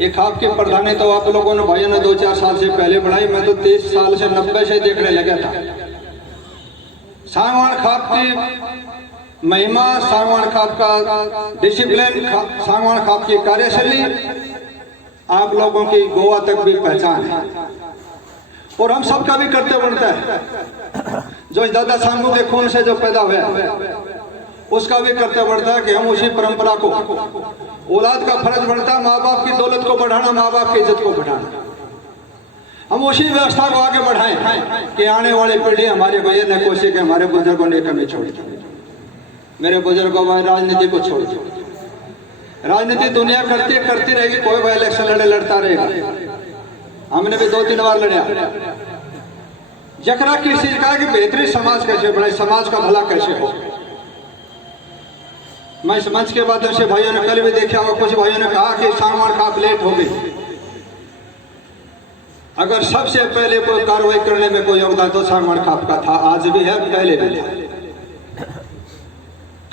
ये खाप की प्रधानी तो आप लोगों ने भाइयों ने 2-4 साल से पहले बढ़ाई, मैं तो 30 साल से 90 से देखने लगा था। सागवान खाप की महिमा, सागवान खाप का डिसिप्लिन, सागवान खाप की कार्यशैली आप लोगों की गोवा तक भी पहचान है और हम सबका भी कर्तव्य बनता है। जो दादा सांगू के खून से जो पैदा हुआ उसका भी कर्तव्य बढ़ता है कि हम उसी परंपरा को, औलाद का फर्ज बनता है माँ बाप की दौलत को बढ़ाना, माँ बाप की इज्जत को बढ़ाना। हम उसी व्यवस्था को आगे बढ़ाएं कि आने वाली पीढ़ी हमारे को ये न कोशिश कि हमारे बुजुर्गों ने कमी छोड़ी, मेरे बुजुर्गों भाई राजनीति को छोड़ दो। राजनीति दुनिया करती रहेगी, कोई भी इलेक्शन लड़ता रहेगा। हमने भी 2-3 बार लड़ा। जकरा किसी कहा कि बेहतरीन समाज कैसे बने, समाज का भला कैसे हो। मैं इस मंच के माध्यम से भाइयों ने कल भी देखा होगा, कुछ भाइयों ने कहा कि सागवान खाप लेट हो गई। अगर सबसे पहले कोई कार्रवाई करने में कोई योगदान तो सागवान खाप का था, आज भी है, पहले भी था।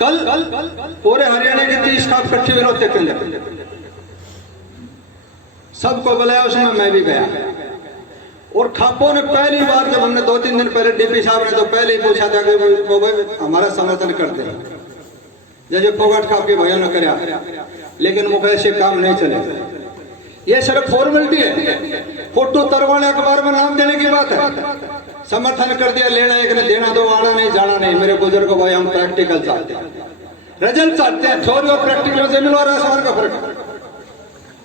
कल पूरे हरियाणा के 30 खाप इकट्ठे विरोध के अंदर सबको बुलाया, उसमें मैं भी गया। और खापों ने पहली बार जब हमने 2-3 दिन पहले डीपी साहब ने तो पहले ही पूछा था कि हमारा समर्थन करते हैं, जैसे फोगाट खाप के भाइयों ने कराया, लेकिन मुझे से काम नहीं चलेगा। ये सिर्फ फॉर्मेलिटी है, फोटो तरवाने अखबार में नाम देने की बात है। समर्थन कर दिया, लेना एक ने देना दो, आना नहीं जाना नहीं। मेरे बुजुर्गों भाई हम प्रैक्टिकल चाहते हैं, रिजल्ट चाहते हैं। थ्योरी और प्रैक्टिकल में जमीन और आसमान का फर्क।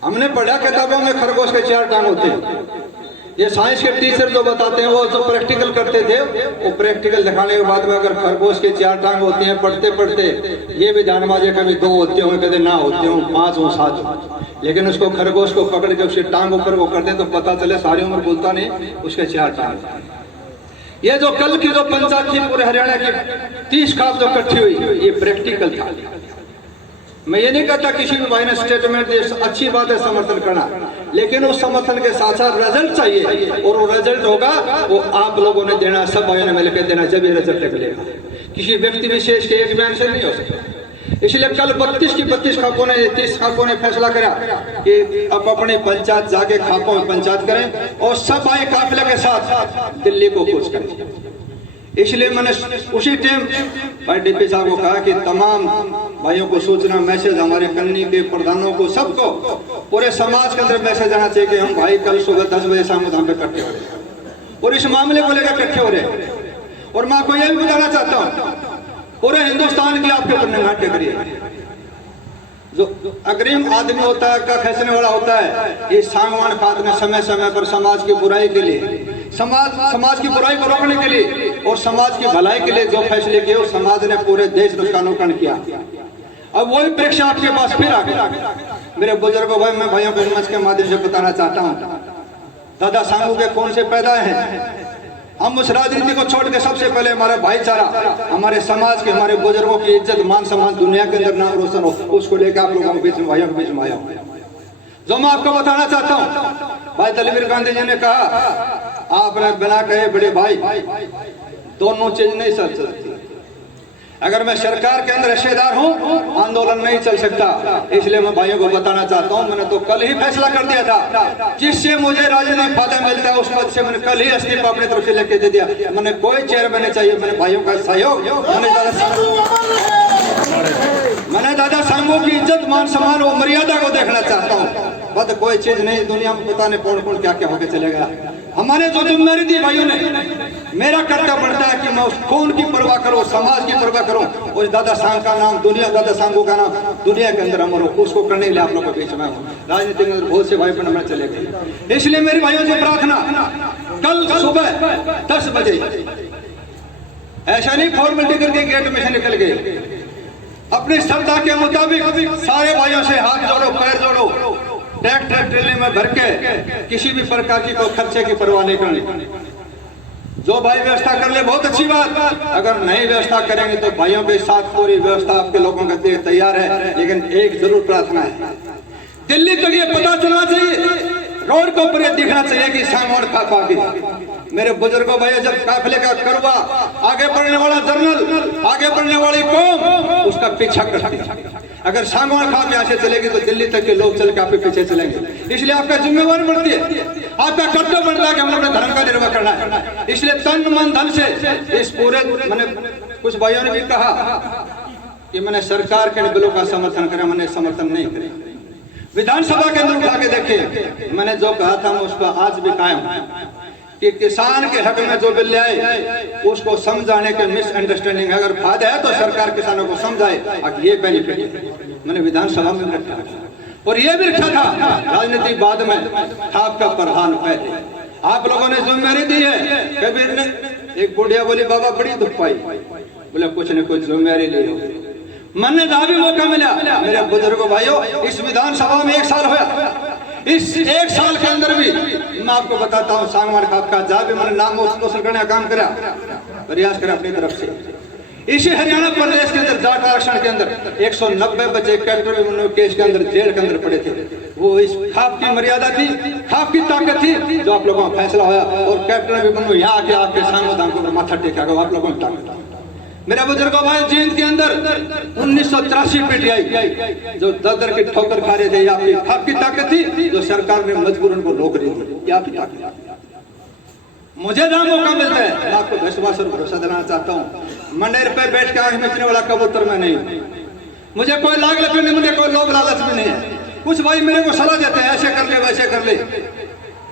हमने पढ़ा किताबों में खरगोश के 4 टांग होते हैं। ये साइंस के टीचर जो बताते हैं वो जो प्रैक्टिकल करते थे, वो प्रैक्टिकल दिखाने के बाद में अगर खरगोश के 4 टांग होती हैं, पढ़ते पढ़ते ये भी जान बाजे कभी 2 होते होंगे, कभी ना होते हों, 5 हो 7 हो, लेकिन उसको खरगोश को पकड़ के उसकी टांग ऊपर वो कर दे तो पता चले सारी उम्र बोलता नहीं, उसके 4 टांग। ये जो कल की जो पंचायत थी पूरे हरियाणा की 30 खाप जो इकट्ठी हुई, ये प्रैक्टिकल था। मैं ये नहीं कहता किसी भी भाई ने स्टेटमेंट दे, अच्छी बात है समर्थन करना, लेकिन उस समर्थन के साथ साथ रिजल्ट चाहिए, और वो रिजल्ट होगा वो आप लोगों ने देना, सब भाइयों ने मिलकर देना, जब ये रिजल्ट निकलेगा। किसी व्यक्ति विशेष के एक बयान से नहीं हो सकता। इसलिए कल 32 की 32 खापों ने, 30 खापों ने फैसला करा कि अब अपनी पंचायत जाके खापों में पंचायत करें और सब आए काफिले के साथ दिल्ली को कूच करें। इसलिए मैंने उसी टाइम भाई डीपी साहब को कहा कि तमाम भाइयों को सूचना मैसेज, हमारे कन्नी के प्रधानों को, सबको, पूरे समाज के अंदर मैसेज आना चाहिए कि हम भाई कल सुबह 10 बजे शाम धाम पे इकट्ठे हो रहे और इस मामले को लेकर इकट्ठे हो रहे। और मैं आपको यह भी बताना चाहता हूँ, पूरे हिंदुस्तान की आपके ऊपर निगाह टेक रही है। जो अग्रिम आदमी होता है, का फैसले वाला होता है, ये सागवान खाप ने समय समय पर समाज की बुराई के लिए, समाज की बुराई को रोकने के लिए और समाज की भलाई के लिए जो फैसले किए, उस समाज ने पूरे देश में उसका अनुकरण किया। अब वही परीक्षा आपके पास फिर आ गया। मेरे बुजुर्गों भाई, मैं भाइयों को मंच के माध्यम से बताना चाहता हूँ, दादा सांगू के कौन से पैदा हैं। हम उस राजनीति को छोड़ के सबसे पहले हमारा भाईचारा, हमारे समाज के, हमारे बुजुर्गों की इज्जत, मान सम्मान, दुनिया के अंदर नाम रोशन हो, उसको लेकर आप लोगों के बीच में, भाइयों के बीच में आया हूं। जो मैं आपको बताना चाहता हूँ, भाई दलवीर गांधी जी ने कहा, आपने बिना कहे बड़े भाई, दोनों चीज नहीं चल सकती। अगर मैं सरकार के अंदर हिस्सेदार हूँ, आंदोलन नहीं चल सकता। इसलिए मैं भाइयों को बताना चाहता हूँ, मैंने तो कल ही फैसला कर दिया था, जिससे मुझे राजनीतिक फायदा मिलता है उस पद से मैंने कल ही इस्तीफा अपनी तरफ से लेके दे दिया। मैंने कोई चेयरमैन नहीं चाहिए, मैंने भाइयों का सहयोग, मैंने दादा सांगू की इज्जत, मान सम्मान और मर्यादा को देखना चाहता हूँ। बस कोई चीज नहीं दुनिया में, पता नहीं कौन कौन क्या क्या होकर चलेगा। हमारे जो जिम्मेदारी दी भाइयों ने, मेरा कर्तव्य बनता है कि मैं उस खून की परवाह करूं, समाज की परवाह करूं, उस दादा सांग का नाम दुनिया, दादा सांगू का नाम दुनिया के अंदर अमर हो, उसको करने के लिए आप लोगों के बीच में राजनीति के अंदर बहुत से भाई बहन चले गए। इसलिए मेरी भाइयों से प्रार्थना, कल सुबह 10 बजे ऐसा नहीं फॉर्मेलिटी करके गेट में से निकल गए, अपनी श्रद्धा के मुताबिक सारे भाइयों से हाथ जोड़ो, पैर जोड़ो, ट्रैक्टर ट्रेले में भर के, किसी भी प्रकार की कोई खर्चे की परवाह नहीं करनी। जो भाई व्यवस्था कर ले बहुत अच्छी बात, अगर नहीं व्यवस्था करेंगे तो भाइयों के साथ पूरी व्यवस्था आपके लोगों के लिए तैयार है। लेकिन एक जरूर प्रार्थना है, दिल्ली तक ये पता चलना चाहिए, रोड के ऊपर ये दिखना चाहिए कि सागवान खाप आ गई। मेरे बुजुर्गों भाई, जब काफिले का करवा आगे बढ़ने वाला जनरल, आगे बढ़ने वाली कौम उसका पीछा करती है। अगर सांगवान खाप यहाँ से चलेगी तो दिल्ली तक के लोग चल के आपके पीछे चलेंगे। इसलिए आपका जिम्मेवार बनती है, आपका कर्तव्य बनता है कि हम अपने धर्म का निर्वाह करना है। इसलिए तन मन धन से इस पूरे, मैंने कुछ भाइयों ने भी कहा कि मैंने सरकार के बिलों का समर्थन करा, मैंने समर्थन नहीं करा। विधानसभा के अंदर उठा के देखे, मैंने जो कहा था मैं उस पर आज भी कायम कि किसान के हक में जो बिल ले आए उसको समझाने के मिसअंडरस्टैंडिंग है। अगर फायदा है तो सरकार किसानों को समझाए, अब ये बेनिफिट है। मैंने विधानसभा में रखा और ये भी रखा था राजनीति बाद में, आपका प्रधान पहले। आप लोगों ने जिम्मेदारी दी है। कबीर ने, एक बुढ़िया बोली बाबा बड़ी दुख पाई, बोले कुछ न कुछ जिम्मेदारी ली हो। मन जहाँ भी मौका मिला, मेरे बुजुर्गों भाइयों, इस विधानसभा में 1 साल हुआ, इस 1 साल के अंदर भी मैं आपको बताता हूँ सांगवान खाप का जहाँ भी मैंने नाम रोशन करने का काम करा, प्रयास करा अपनी तरफ से। इसी हरियाणा प्रदेश के अंदर जाट आरक्षण के अंदर 190 बच्चे कैपिटल केस के अंदर जेल के अंदर पड़े थे। वो इस खाप की मर्यादा थी, खाप की ताकत थी, जो आप लोगों का फैसला हुआ। और कैपिटल यहाँ आके आपके सांगोदान को माथा टेका, आप लोगों की ताकत। मेरा बुजुर्गों भाई, जींद के अंदर 1983 पीटीआई जो दर की ठोकर खा रहे थे, ये आपकी खाप की ताकत थी, जो सरकार ने मजबूर उनको रोक रही थी। ये आपकी ताकत। मुझे जहाँ मौका मिलता है मैं आपको विश्वास और भरोसा दिलाना चाहता हूँ, मंडेर पे बैठ के आंख बेचने वाला कबूतर मैं नहीं हूँ। मुझे कोई लाग लपेट नहीं, मुझे कोई लोभ लालच भी नहीं है। कुछ भाई मेरे को सलाह देते हैं, ऐसे कर ले वैसे कर ले,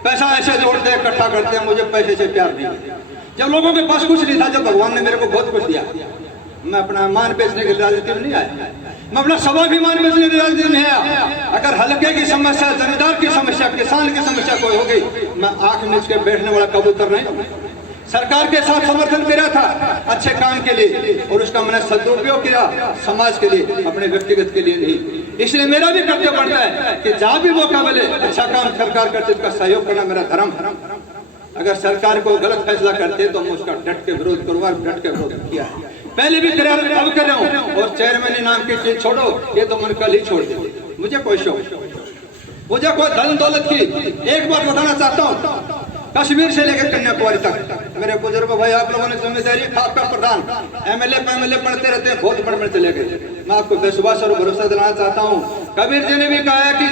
पैसा ऐसे जोड़ते हैं, इकट्ठा करते हैं। मुझे पैसे से प्यार नहीं है। जब लोगों के पास कुछ नहीं था, जब भगवान ने मेरे को बहुत कुछ दिया, मैं अपना मान बेचने के लिए राजनीति में नहीं आया, मैं अपना स्वाभिमान बेचने के लिए राजनीति में आया। अगर हल्के की समस्या, जमींदार की समस्या, किसान की समस्या कोई हो गई, मैं आंख मीच के बैठने वाला कबूतर नहीं। सरकार के साथ समर्थन किया था अच्छे काम के लिए, और उसका मैंने सदुपयोग किया समाज के लिए, अपने व्यक्तिगत के लिए नहीं। इसलिए मेरा भी कर्तव्य बनता है कि जहाँ भी मौका मिले अच्छा काम सरकार करते उसका सहयोग करना मेरा धर्म। अगर सरकार को गलत फैसला करते तो मैं उसका डट के विरोध करूंगा, डट के विरोध किया है, पहले भी करा, अब कर रहा हूँ। और चेयरमैन नाम की चीज छोड़ो, ये तो मैंने कल ही छोड़ दी। मुझे कोई शौक, मुझे कोई धन दौलत की। एक बात बताना चाहता हूँ, कश्मीर से लेकर कन्याकुमारी तक मेरे बुजुर्ग भाई, आप लोगों ने जिम्मेदारी, आपका प्रधान एमएलए पढ़ते रहते हैं, बहुत बड़े चले गए। मैं आपको विश्वास और भरोसा दिलाना चाहता हूँ, कबीर जी ने भी कहा है कि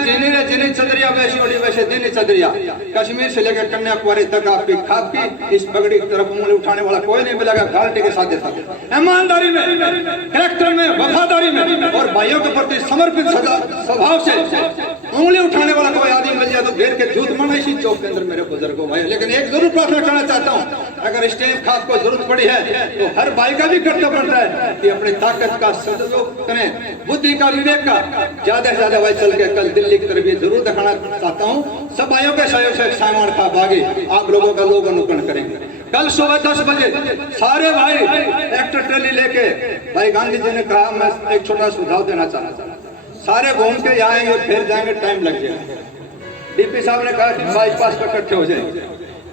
जिनी चदरिया वैसी ओढ़ी वैसे दिनी चदरिया। कश्मीर से लेकर कन्याकुमारी तक आपकी खाप की इस पगड़ी की तरफ उंगली उठाने वाला कोई नहीं मिलेगा। गारंटी के साथ ईमानदारी में, कैरेक्टर में, वफादारी में और भाइयों के प्रति समर्पित स्वभाव से उंगली उठाने वाला कोई आदमी मिल जाए तो घेर के जूत माना इसी चौक के अंदर मेरे बुजुर्गों भाई। लेकिन एक जरूर प्रार्थना करना चाहता हूँ, अगर स्टेट खाप को जरूरत पड़ी है तो हर भाई का भी कर्तव्य बनता है कि अपनी ताकत का सदुपयोग करें, बुद्धि का, विवेक का। ज्यादा से ज्यादा भाई चल के कल दिल्ली की तरफ जरूर दिखाना चाहता हूँ। सब भाइयों के सहयोग से सांगवान खाप आगे आप लोगों का लोग अनुकरण करेंगे। कल सुबह 10 बजे सारे भाई ट्रैक्टर ट्रैली लेके, भाई गांधी जी ने कहा, मैं एक छोटा सुझाव देना चाहता हूँ, सारे घूम के आएंगे फिर जाएंगे, टाइम लग जाएगा। डीपी साहब ने कहा कि बाईपास पर इकट्ठे हो जाएंगे।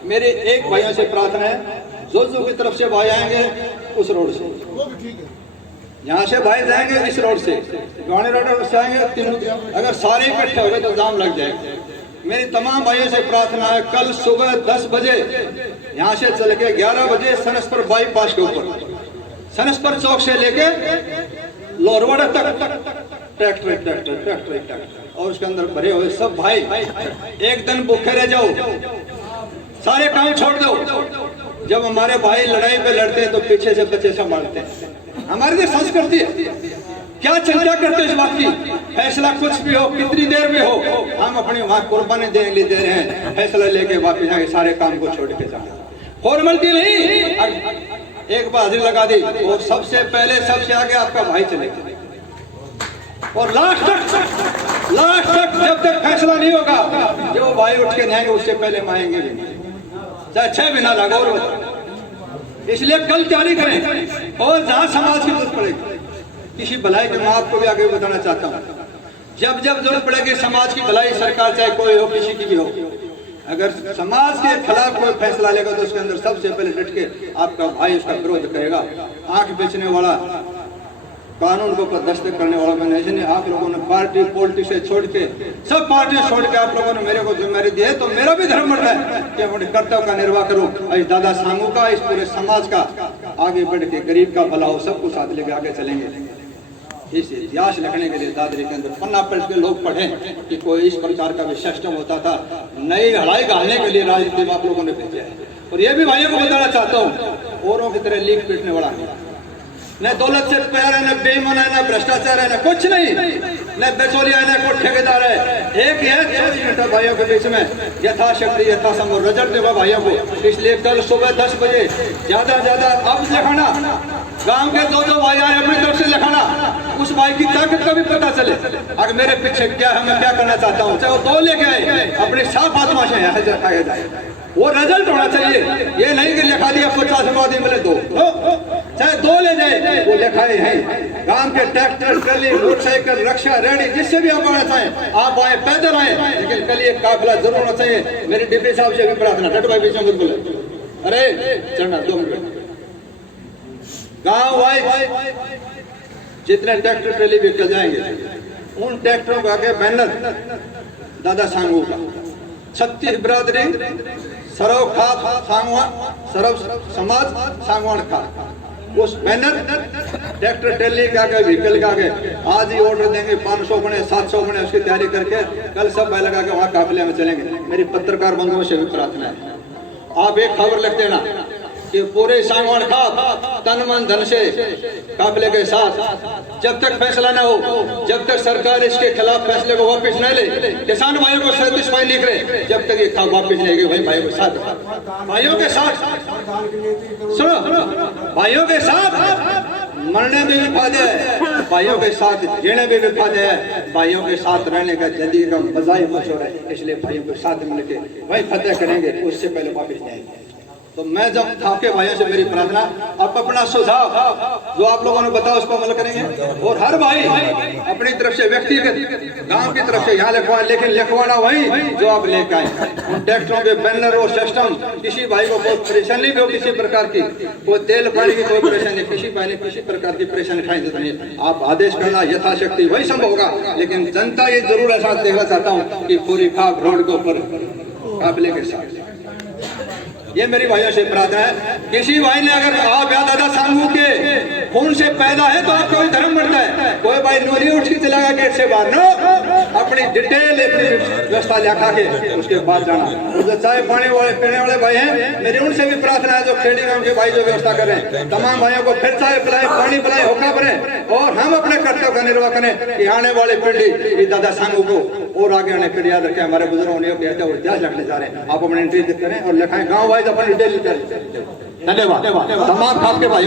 मेरे एक भाइयों से प्रार्थना है, जोजो की तरफ से भाई आएंगे उस रोड से, यहाँ से भाई जाएंगे इस रोड से, गाड़ी रोड से आएंगे तीनों। अगर सारे इकट्ठे हो गए तो जाम लग जाएगा। मेरी तमाम भाइयों से प्रार्थना है, कल सुबह 10 बजे यहाँ से चल के 11 बजे सनस्पर बाईपास के ऊपर, सनस्पर चौक से लेके लोहरवाड़ा तक ट्रैक्टर और उसके अंदर भरे हुए सब भाई एक दिन भूखे रह जाओ, सारे काम छोड़ दो। जब हमारे भाई लड़ाई पे लड़ते हैं तो पीछे से बच्चे संभालते हैं। हमारी जो संस्कृति है, क्या चिंता करते इस बात की, फैसला कुछ भी हो, कितनी देर में हो, हम अपनी वहां कुर्बानी देने के लिए दे रहे हैं। फैसला लेके वापिस जाके सारे काम को छोड़ के जाए, फॉर्मेलिटी नहीं, एक बार हाजिरी लगा दी और सबसे पहले सबसे आगे आपका भाई चलेगा। और लास्ट तक जब तक फैसला नहीं होगा, जो भाई उठ के जाएंगे उससे पहले माएंगे भी, चाहे 6 महीना लगा। और इसलिए कल तैयारी करें, और जहां समाज की जरूरत पड़ेगी, किसी भलाई के, मैं आपको भी आगे बताना चाहता हूँ, जब जरूरत पड़ेगी समाज की भलाई, सरकार चाहे कोई हो, किसी की भी हो, अगर समाज के खिलाफ कोई फैसला लेगा तो उसके अंदर सबसे पहले डट के आपका भाई उसका विरोध करेगा। आंख बेचने वाला, कानून को दस्तक करने वाला मैंने, इसलिए आप लोगों ने पार्टी पॉलिटिक्स से छोड़ के, सब पार्टी छोड़ के आप लोगों ने मेरे को जिम्मेदारी दी है, तो मेरा भी धर्म बनता है कि अपने कर्तव्य का निर्वाह करूं। इस दादा सांगू का, इस पूरे समाज का आगे बढ़ के गरीब का भला हो, सबको साथ लेके आगे चलेंगे। इस इतिहास लिखने के लिए दादरी के अंदर पन्ना पलट के लोग पढ़ें कि कोई इस प्रकार का भी सिस्टम होता था। नई लड़ाई घालने के लिए राजनीति में आप लोगों ने भेजा है। और ये भी भाइयों को बताना चाहता हूँ, औरों की तरह लीक पीटने वाला नहीं, न दौलत से प्यार है, न बेईमान है, न भ्रष्टाचार है, न कुछ नहीं, न बेचौलिया है, न कोई ठेकेदार है। एक है 24 घंटा भाइयों के बीच में यथाशक्ति यथासंभव रिजल्ट देगा भाइयों को। इसलिए कल सुबह 10 बजे ज्यादा अब लिखाना, गांव के दो भाई आए अपनी तरफ से लिखाना, उस भाई की ताकत का भी पता चले अगर मेरे पीछे क्या है, मैं क्या करना चाहता हूँ। चाहे वो 2 लेके आए, अपनी साफ आत्मा से आगे जाए, वो रिजल्ट होना चाहिए। ये नहीं कि लिखा दिया 50 आदमी मिले 2, चाहे 2 ले जाए, वो लिखाए हैं। गांव के ट्रैक्टर ट्रैली मोटरसाइकिल रक्षा रेडी जिससे भी आप आना चाहें आप आए, पैदल आए, लेकिन कल ये काफिला जरूर होना चाहिए। मेरे डिप्टी साहब से भी प्रार्थना, डट भाई बीच में बोले, अरे चढ़ना 2 मिनट। गांव वाइज जितने ट्रैक्टर ट्रैली व्हीकल जाएंगे उन ट्रैक्टरों के आगे बैनर दादा सांगू का, 36 बिरादरी सरव खाप सांगवान, सरव समाज सांगवान खाप, उस बैनर ट्रैक्टर ट्रैली के आगे व्हीकल के आगे आज ही ऑर्डर देंगे। 500 बने 700 बने उसकी तैयारी करके कल सब भाई लगा के वहां काफिले में चलेंगे। मेरी पत्रकार बंधुओं से भी प्रार्थना है, आप एक खबर लिख देना कि पूरे सांगवान खाप तन मन धन से काफिले के साथ जब तक फैसला न हो, जब तक सरकार इसके खिलाफ फैसले को वापस न ले, किसान भाइयों को 37 फाइन लिख रहे, जब तक ये खाप वापस लेंगे भाइयों के साथ, भाइयों के साथ सुनो, भाइयों के साथ मरने में भी फायदे है, भाइयों के साथ जीने में भी फायदे है, भाइयों के साथ रहने का जिंदगी का मजा ही कुछ हो रहा है। इसलिए भाइयों के साथ मिलकर वही फतेह करेंगे, उससे पहले वापस जाएंगे। तो मैं जब थाके भाइयों से मेरी प्रार्थना, आप अपना सुझाव जो आप लोगों ने बताया उस पर अमल करेंगे। और हर भाई अपनी तरफ से व्यक्तिगत गांव की तरफ से यहाँ लिखवाए, लेकिन लिखवाना वही जो आप लेकर आए। उन ट्रैक्टरों के बैनर और सिस्टम, किसी भाई को बहुत परेशानी भी हो, किसी प्रकार की कोई तेल पानी की कोई परेशानी, किसी भाई ने किसी प्रकार की परेशानी खाई तो नहीं, आप आदेश करना, यथाशक्ति वही संभव होगा। लेकिन जनता ये जरूर ऐसा देखना चाहता हूँ कि पूरी खाप रोड के ऊपर काफिले के साथ। ये मेरी भाइयों से प्रार्थना है, किसी भाई ने अगर आप या दादा सांगू के खून से पैदा है तो आपका भी धर्म बढ़ता है। कोई भाई नोरी उठ के चला गया गेट से बाहर, नो, अपनी डिटेल व्यवस्था लिखा के उसके बाद जाना। जो चाय पानी वाले पीने वाले भाई हैं, मेरी उनसे भी प्रार्थना है, जो खेड़ी गांव के भाई जो व्यवस्था कर रहे हैं, तमाम भाइयों को फिर चाय पिलाए, पानी पिलाए, होका भरें और हम अपने कर्तव्य का निर्वाह करें कि आने वाले पीढ़ी दादा सांगू को और आगे आने पीढ़ी याद रखें। हमारे बुजुर्गों ने कहते हैं इतिहास लिखने जा रहे हैं, आप अपने एंट्री करें और लिखाएं, गाँव वाइज अपनी डिटेल करें। धन्यवाद तमाम खाप के भाई।